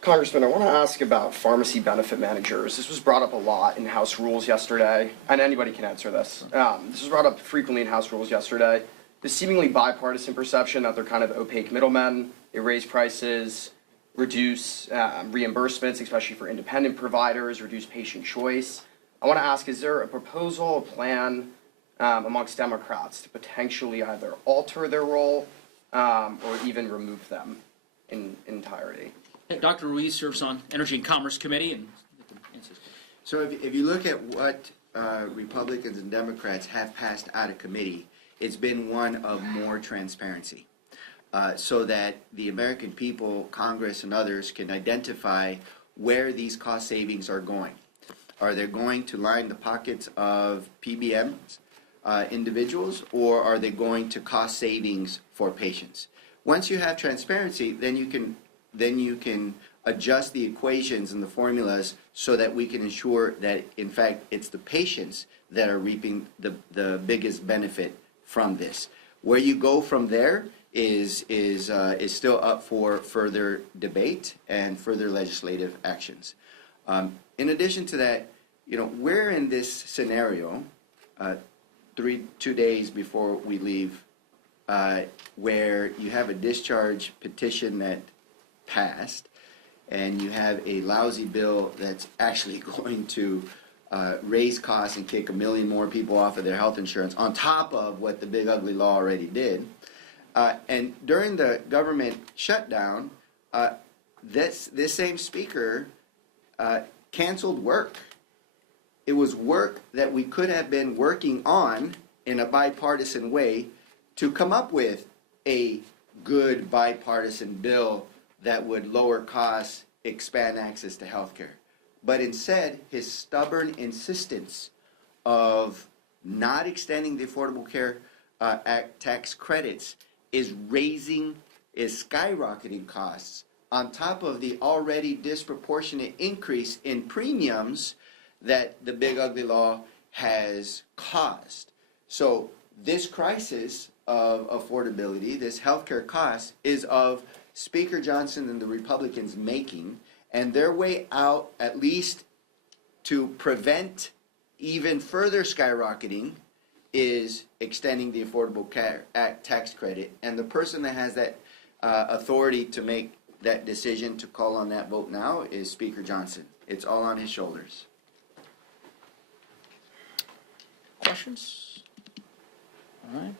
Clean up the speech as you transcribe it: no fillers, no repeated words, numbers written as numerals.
Congressman, I want to ask about pharmacy benefit managers. This was brought up a lot in House Rules yesterday, and anybody can answer this. This was brought up frequently in House Rules yesterday. The seemingly bipartisan perception that they're kind of opaque middlemen, they raise prices, reduce reimbursements, especially for independent providers, reduce patient choice. I want to ask, is there a proposal, a plan amongst Democrats to potentially either alter their role or even remove them in entirety? Dr. Ruiz serves on Energy and Commerce Committee. So if you look at what Republicans and Democrats have passed out of committee, it's been one of more transparency, so that the American people, Congress, and others can identify where these cost savings are going. Are they going to line the pockets of PBMs, individuals, or are they going to cost savings for patients? Once you have transparency, then you can adjust the equations and the formulas so that we can ensure that, in fact, it's the patients that are reaping the biggest benefit from this. Where you go from there is still up for further debate and further legislative actions. In addition to that, we're in this scenario 2 days before we leave, where you have a discharge petition that passed, and you have a lousy bill that's actually going to raise costs and kick 1 million more people off of their health insurance on top of what the big ugly law already did. And during the government shutdown, this same speaker canceled work. It was work that we could have been working on in a bipartisan way to come up with a good bipartisan bill that would lower costs, expand access to health care. But instead, his stubborn insistence of not extending the Affordable Care Act tax credits is skyrocketing costs on top of the already disproportionate increase in premiums that the big ugly law has caused. So this crisis of affordability, this healthcare cost, is of Speaker Johnson and the Republicans making, and their way out, at least to prevent even further skyrocketing, is extending the Affordable Care Act tax credit. And the person that has that authority to make that decision to call on that vote now is Speaker Johnson. It's all on his shoulders. Questions? All right.